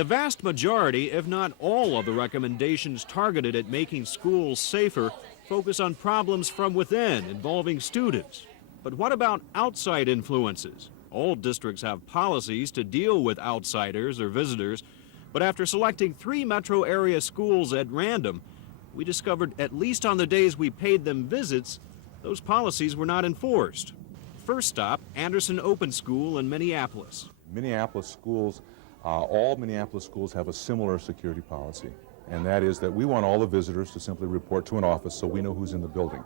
The vast majority, if not all, of the recommendations targeted at making schools safer focus on problems from within involving students. But what about outside influences? All districts have policies to deal with outsiders or visitors, but after selecting 3 metro area schools at random, we discovered, at least on the days we paid them visits, those policies were not enforced. First stop, Anderson Open School in Minneapolis. Minneapolis schools, all Minneapolis schools have a similar security policy, and that is that we want all the visitors to simply report to an office so we know who's in the building.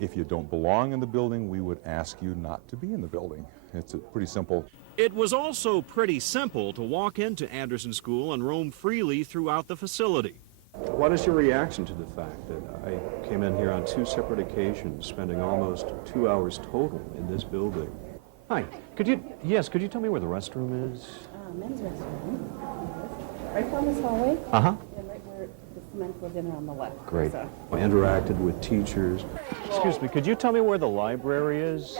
If you don't belong in the building, we would ask you not to be in the building. It's pretty simple. It was also pretty simple to walk into Anderson School and roam freely throughout the facility. What is your reaction to the fact that I came in here on 2 separate occasions, spending almost 2 hours total in this building? Hi, could you tell me where the restroom is? Men's restroom. Right down this hallway. Uh-huh. And right where the cement goes in on the left. Great. So. I interacted with teachers. Excuse me, could you tell me where the library is?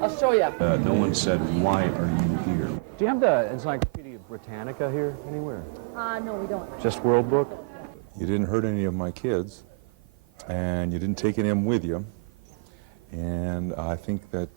I'll show you. No one said, why are you here? Do you have the Encyclopedia Britannica here anywhere? No, we don't. Just World Book? You didn't hurt any of my kids, and you didn't take any of them with you, and I think that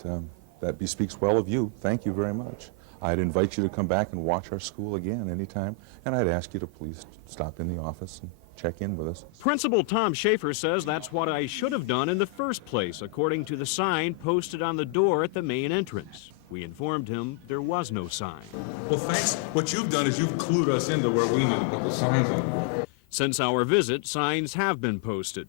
that bespeaks well of you. Thank you very much. I'd invite you to come back and watch our school again anytime, and I'd ask you to please stop in the office and check in with us. Principal Tom Schaefer says that's what I should have done in the first place, according to the sign posted on the door at the main entrance. We informed him there was no sign. Well, thanks. What you've done is you've clued us into where we need to put the signs on. Since our visit, signs have been posted.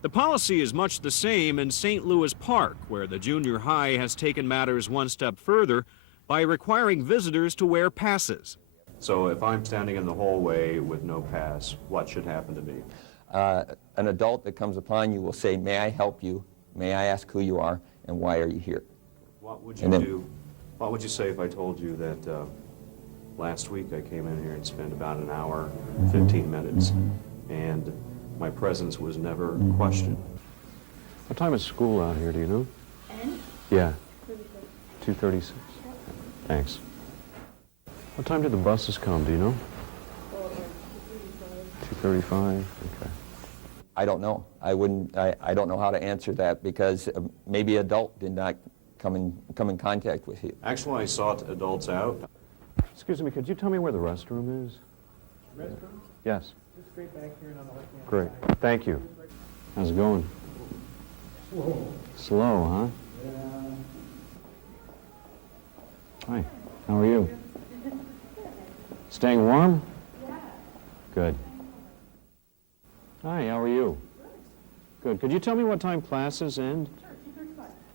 The policy is much the same in St. Louis Park, where the junior high has taken matters one step further by requiring visitors to wear passes. So if I'm standing in the hallway with no pass, what should happen to me? An adult that comes upon you will say, may I help you? May I ask who you are? And why are you here? What would you do? What would you say if I told you that last week I came in here and spent about an hour, 15 minutes, and my presence was never questioned? What time is school out here, do you know? Yeah. 2:36. Thanks. What time did the buses come, do you know? 2:35, okay. I don't know. I don't know how to answer that because maybe adult did not come in contact with you. Actually, I sought adults out. Excuse me, could you tell me where the restroom is? Restroom? Yes. Just straight back here and on the left-hand Great. side. Thank you. How's it going? Slow. Slow, huh? Yeah. Hi. How are you? Staying warm? Yeah. Good. Hi, how are you? Good. Could you tell me what time classes end?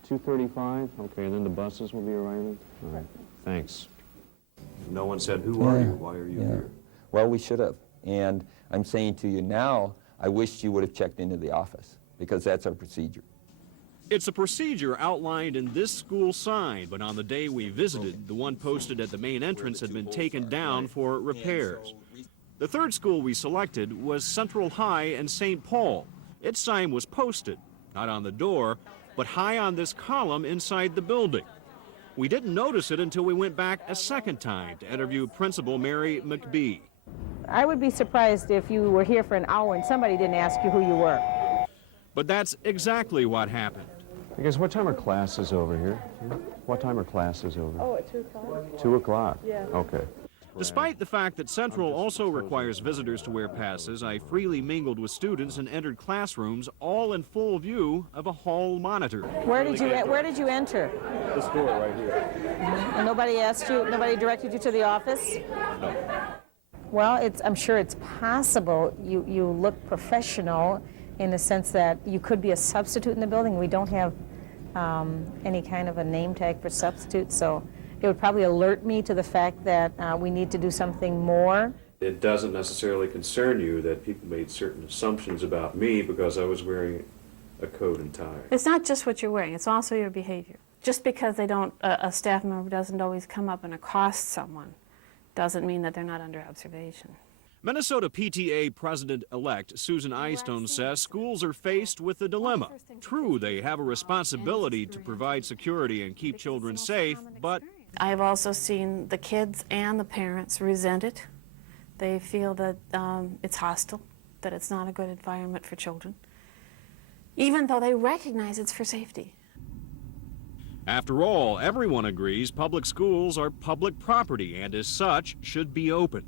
Sure, 2:35. 2:35? Okay, and then the buses will be arriving? All right. Thanks. No one said, who are you? Why are you here? Well, we should have. And I'm saying to you now, I wish you would have checked into the office because that's our procedure. It's a procedure outlined in this school sign, but on the day we visited, the one posted at the main entrance had been taken down for repairs. The third school we selected was Central High in St. Paul. Its sign was posted, not on the door, but high on this column inside the building. We didn't notice it until we went back a second time to interview Principal Mary McBee. I would be surprised if you were here for an hour and somebody didn't ask you who you were. But that's exactly what happened. I guess, what time are classes over here? What time are classes over? At 2 o'clock. 2 o'clock? Yeah. Okay. Despite the fact that Central also requires visitors to wear passes, I freely mingled with students and entered classrooms, all in full view of a hall monitor. Where did you enter? This door right here. And nobody asked you, nobody directed you to the office? No. Well, I'm sure it's possible. You look professional in the sense that you could be a substitute in the building. We don't have any kind of a name tag for substitute, so it would probably alert me to the fact that we need to do something more. It doesn't necessarily concern you that people made certain assumptions about me because I was wearing a coat and tie. It's not just what you're wearing, it's also your behavior. Just because a staff member doesn't always come up and accost someone doesn't mean that they're not under observation. Minnesota PTA President-elect Susan Eystone says schools are faced with a dilemma. True, they have a responsibility to provide security and keep children safe, but I've also seen the kids and the parents resent it. They feel that it's hostile, that it's not a good environment for children, even though they recognize it's for safety. After all, everyone agrees public schools are public property and as such should be open.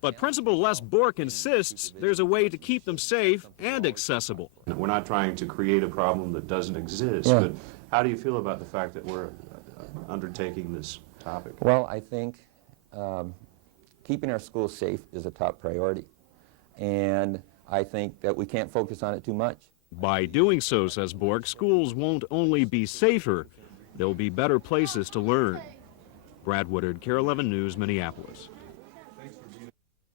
But Principal Les Bork insists there's a way to keep them safe and accessible. We're not trying to create a problem that doesn't exist, Yeah. but how do you feel about the fact that we're undertaking this topic? Well, I think keeping our schools safe is a top priority. And I think that we can't focus on it too much. By doing so, says Bork, schools won't only be safer, they'll be better places to learn. Brad Woodard, KARE 11 News, Minneapolis.